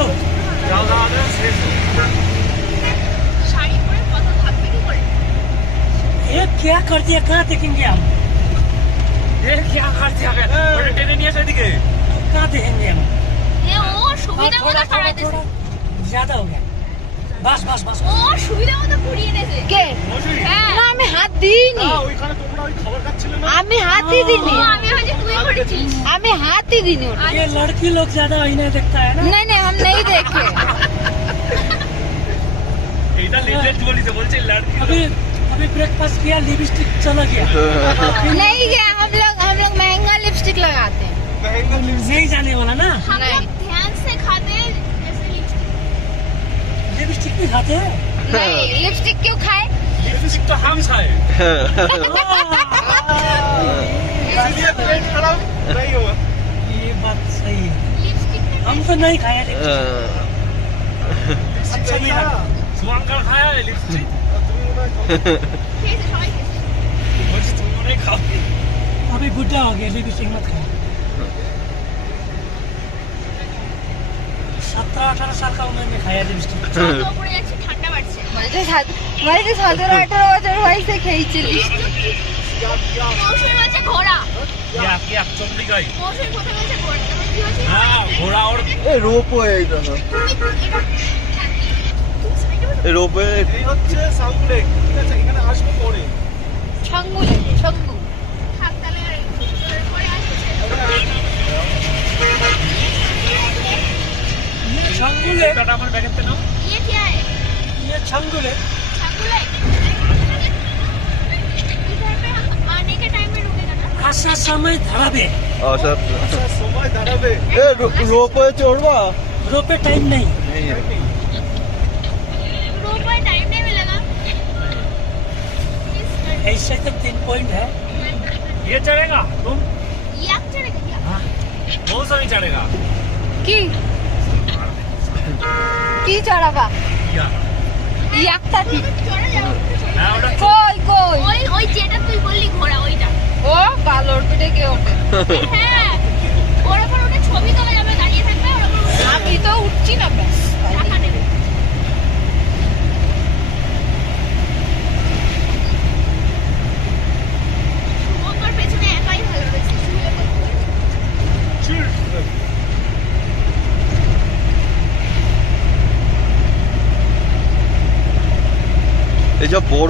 हो শাড়ি পরে কথা থাকবে কি করে? ये क्या कर दिया, कहाँ देखेंगे हम, ये क्या कर दिया गया? बड़े टेने नहीं है शादी के। कहाँ देखेंगे हम। এ ও সুবিধা মতো ছড়াইতেছে। ज्यादा हो गया, बस बस बस। ও সুবিধা মতো ঘুরিয়ে নেছে। কে মজুরি। হ্যাঁ না আমি হাত দিইনি, ওইখানে তোমরা ওই খাবার খাচ্ছিলে না? আমি হাতই দিইনি, ও আমি ভাবছি তুই করেছিস। আমি हाथी दी नहीं ये लड़की लोग ज्यादा इन्हें देखता है ना। नहीं नहीं हम नहीं देखे এইটা লেটেস্ট বলিছে বলছে লড়কি। अभी अभी ब्रेकफास्ट किया, लिपस्टिक चला गया। नहीं गया, हम लोग महंगा लिपस्टिक लगाते हैं। नहीं जाने वाला ना, हम नहीं। लोग ध्यान से खाते हैं ऐसे लिपस्टिक। लिपस्टिक भी खाते हैं। नहीं लिपस्टिक क्यों खाए? लिपस्टिक तो हम खाए। इसलिए पेट खराब नहीं हुआ। ये बात सही है, लिपस्टिक में हम तो नहीं खाया लिपस्टिक। अच्छा नहीं लगा। सुमंगल खाया है लिपस्टिक। খেয়েছে সবাই খেয়েছে। বলছি তুমি মনে হয় খাও। अभी बुढ़ा हो गया, लिपस्टिक मत खाओ। 17-18 साल का उम्र में खाया लिपस्टिक। যত উপরে যাচ্ছে ঠান্ডা বাড়ছে। মানে 17-18 বছর বয়সে খেয়েছি লিপস্টিক। মৌসুমি বলছে ঘোড়া। क्या चमड़ी गई। মৌসুমি প্রথমে বলছে ঘোড়া, তারপর কি বলছে? हाँ घोड़ा और रोपवे এটা না তুমি এটা তুমি সাইডে বলো। रोपवे এই হচ্ছে সাউন্ড লেক। ঠিক আছে এখানে আসবো পরে। ছঙ্গু থাক তাহলে আর তোদের পরে আসছে। ये छंगुल है, টাটা আমার ব্যাগেতে নাও। ये क्या है? ये छंगुल है। छाकुले। इधर पे हम आने के टाइम में रुकेगा ना? आशा समय धराबे, আচ্ছা আচ্ছা সময় দাঁড়াবে। এ रोपवे चढ़वा रोपे टाइम नहीं। रोप पर टाइम नहीं मिलेगा। ऐसे तो 3 पॉइंट है। ये चढ़ेगा तुम? याक चढ़ेगा क्या? बहुत सारी चढ़ेगा। কি চড়াবা या একটা কি চড়ে যাও। হ্যাঁ ওটা কই ওই যেটা তুই বললি ঘোড়া ওইটা। ও কালোর পিঠে কে ওঠে? হ্যাঁ। ওর উপর উঠে ছবি তোলা যাবে, দাঁড়িয়ে থাকবে ওর উপর উঠে আমি তো উঠছি না ব্যাস টাকা নেবে। শুভঙ্কর পেছনে একাই ভালো রয়েছে, শুয়ে পড়তে। এই যে বড়